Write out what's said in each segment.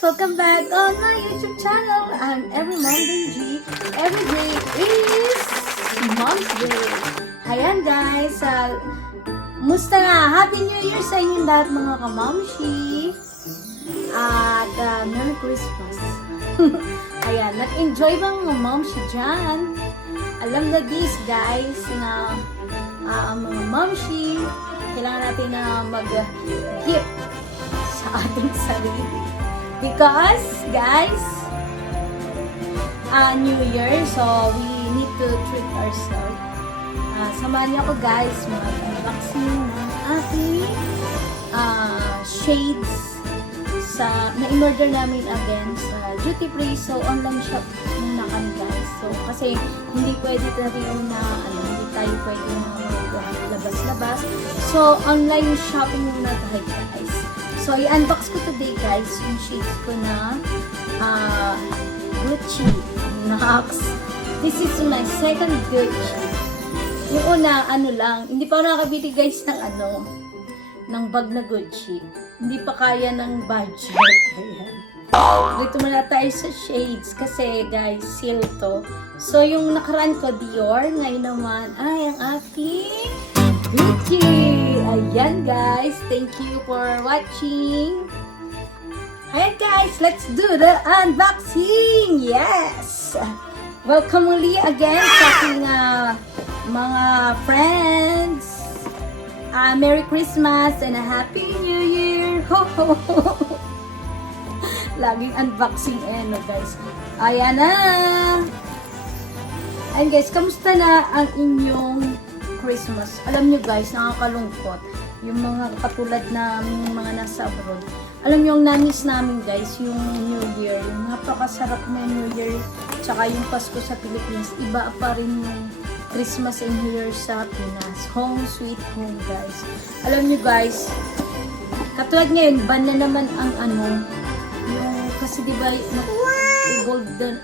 Welcome back on my YouTube channel. I'm every Monday G. Every day is Mom's Day. Ayan guys, musta nga? Happy New Year sa inyong lahat mga kamamshi. At Merry Christmas. Ayan, nag-enjoy bang mga mamshi dyan? Alam na this guys na mga mamshi, kailangan natin na mag-gift sa ating sarili. Because, guys, New Year, so we need to treat ourselves. Samahan niyo ako, guys, mag-unboxing ng ating shades na in-order namin again sa duty free. So, online shop muna kami, guys. So, kasi hindi pwede tayo hindi tayo pwede na labas-labas. So, online shopping muna tayo, guys. So, i-unbox ko today, guys, yung shades ko na Gucci Nox. This is my second Gucci. Yung una, hindi pa ako nakabili, guys, ng bag na Gucci. Hindi pa kaya ng budget. Ayan. Dito muna tayo sa shades kasi, guys, sale to. So, yung nakaraan ko, Dior. Ngayon naman, ay, ang aking Gucci. Ayan, guys. Thank you for watching. Ayan, guys. Let's do the unboxing. Yes! Welcome uli again sa aking mga friends. Merry Christmas and a Happy New Year. Ho, ho, ho. Laging unboxing guys. Ayan na. Ayan, guys. Kamusta na ang inyong Christmas? Alam nyo, guys, nakakalungkot. Yung mga katulad na mga nasa abroad. Alam nyo, ang namis namin, guys, yung New Year. Yung napakasarap na New Year. Tsaka yung Pasko sa Philippines. Iba pa rin yung Christmas and New Year sa Pinas. Home sweet home, guys. Alam nyo, guys, katulad ngayon, ban na naman ang yung, kasi diba,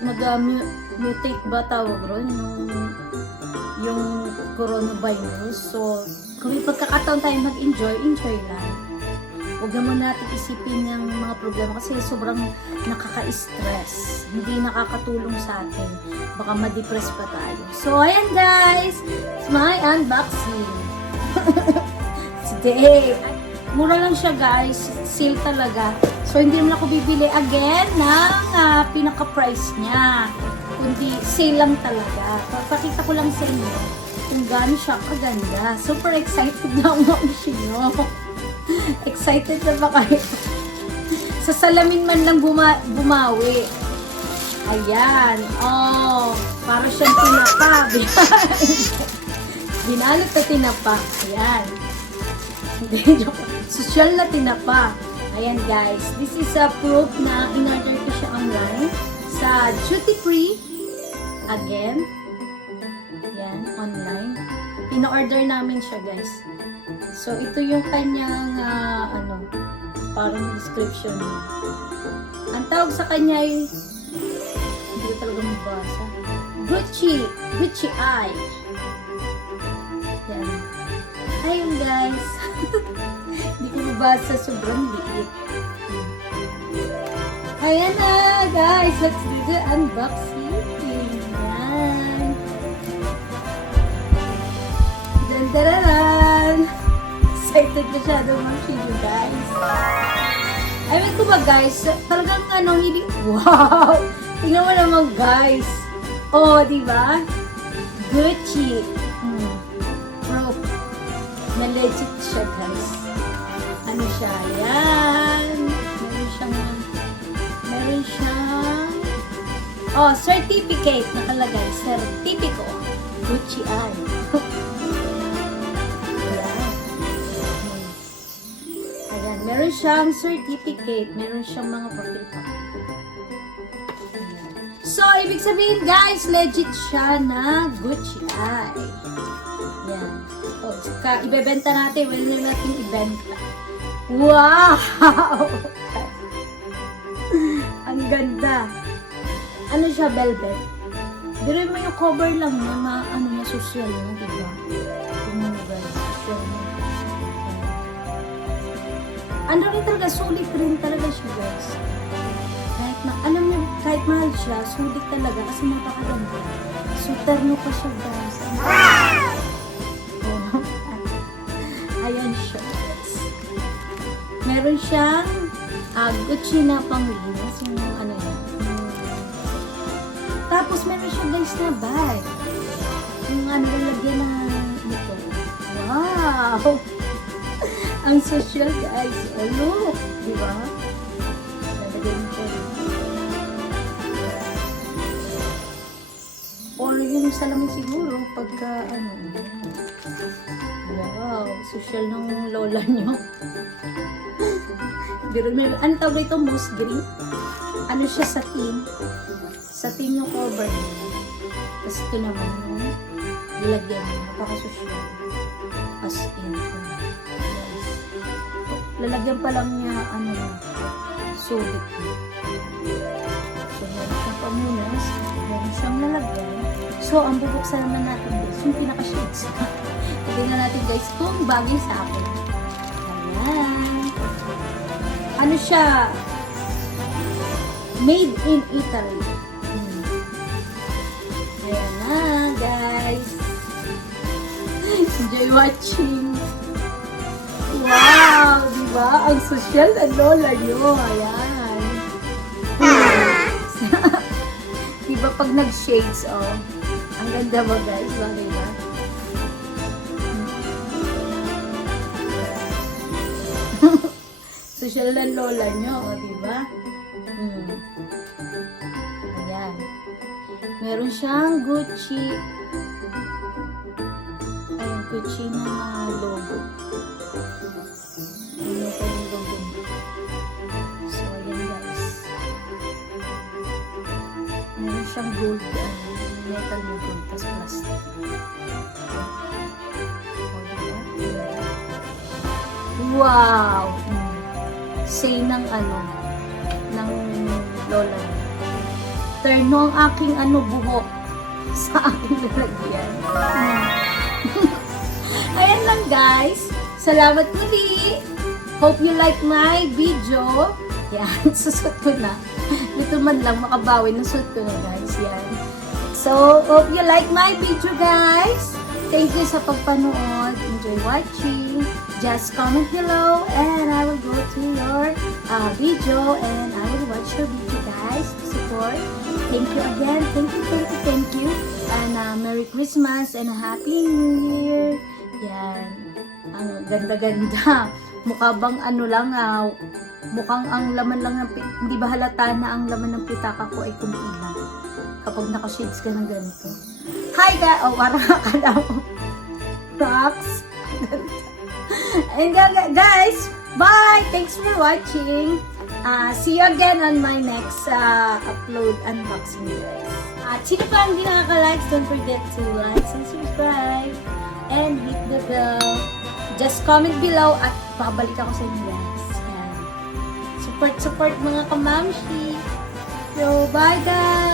mag-mutate ba tawag ron? Yung coronavirus. So, kung may pagkakataon tayo mag-enjoy, enjoy lang. Huwag naman natin isipin yung mga problema kasi sobrang nakaka-stress. Hindi nakakatulong sa atin. Baka ma-depress pa tayo. So, ayan guys! It's my unboxing. Today. Mura lang siya guys. Sale talaga. So, hindi naman ako bibili again ng pinaka-price niya. Kundi sale lang talaga. Papakita ko lang sa inyo kung gaano siya kaganda. Super excited na ako nyo. Excited na ba kayo? Sa salamin man lang bumawi. Ayan. Oh, para siyang tinapa. Binalot na tinapa. Ayan. Hindi, joke. Social na tinapa. Ayan guys. This is a proof na in-order ko siya online sa duty free. Again. Ayan, online. Pina-order namin siya guys. So, ito yung kanyang, parang description niya. Ang tawag sa kanya ay, hindi ko talaga mabasa. Gucci Eye. Yan. Ayun guys. Hindi ko mabasa, sobrang liit. Ayan na guys, let's do the unboxing. Yan. Dun-dun-dun-dun. Excited na siya daw mga video guys. I mean ko ba guys, talagang hindi, wow! Tingnan mo naman guys. Oh, diba? Gucci. Proof. Na legit siya guys. Ano siya? Yan. Meron siyang certificate nakalagay. Certifico. Gucci Eye. Meron siyang certificate, meron siyang mga papel pa. So, ibig sabihin guys, legit siya na Gucci Eye. Yan. O, ibebenta natin, well natin ibenta. Wow! Ang ganda. Ano siya, velvet? Pero mo yung cover lang na social na, diba? Yung guys, social na. Ano rin talaga, sulit rin talaga siya guys. alam niyo, kahit mahal siya, sulit talaga kasi napakaganda. So, terno pa siya, guys. Oh. Ayan siya, guys. Meron siyang Gucci na panglinis. Yung ano yan. Tapos, meron siya, guys, na bag. Yung ano, lalagyan na ito. Wow! Ang social, guys. Oh, look! Diba? Lalagyan ko. Or yung salamin siguro pagka ano. Wow! Social ng lola nyo. Pero ano tawag ito? Moss green? Ano siya, satin? Satin yung cover niya. Tapos ito naman yung nilagyan niya. Napaka-social. As in. Lalagyan pa lang niya, ano, sulit. So, meron siyang pamunas. Meron siyang lalagyan. So, ang bubuksan naman natin guys, yung pinaka-shades. Tignan natin guys kung bagay sa akin. Ayan. Ano siya? Made in Italy. Ayan na, guys. Enjoy watching. Wow! Diba? Ang social na lola nyo. Ayan. Diba pag nag-shades, oh. Ang ganda ba, guys? Bagay ba? Social na lola nyo, oh, diba? Ayan. Meron siyang Gucci. Ayan, Gucci na logo. Ayan pa yung logo niya. So, ayan guys. Meron siyang gold, metal na gold, tas plastic. Wow! Say ng ano, ng lola. Terno ang aking ano, buhok sa aking lalagyan. Ayan lang guys. Salamat muli. Hope you like my video. Yan, susot ko na. Dito man lang makabawi ng susot ko na guys. Yan. So, hope you like my video guys. Thank you sa pagpanood. Enjoy watching. Just comment below and I will go to your video and I will watch your video guys. Support. Thank you again. Thank you, thank you, thank you. And Merry Christmas and a Happy New Year. Yan. Ano, ganda-ganda. Mukha bang ano lang, mukhang ang laman lang ng hindi ba halata na ang laman ng pitaka ko ay kunti lang. Kapag naka-shades ka ng ganito. Hi guys! Oh, parang akala mo. Rocks. And guys, bye! Thanks for watching. See you again on my next upload unboxing guys. At sino pa hindi nakaka-likes, don't forget to like and subscribe. And hit the bell. Just comment below at babalik ako sa inyo guys. Yan. Support mga kamamshi. So, bye guys!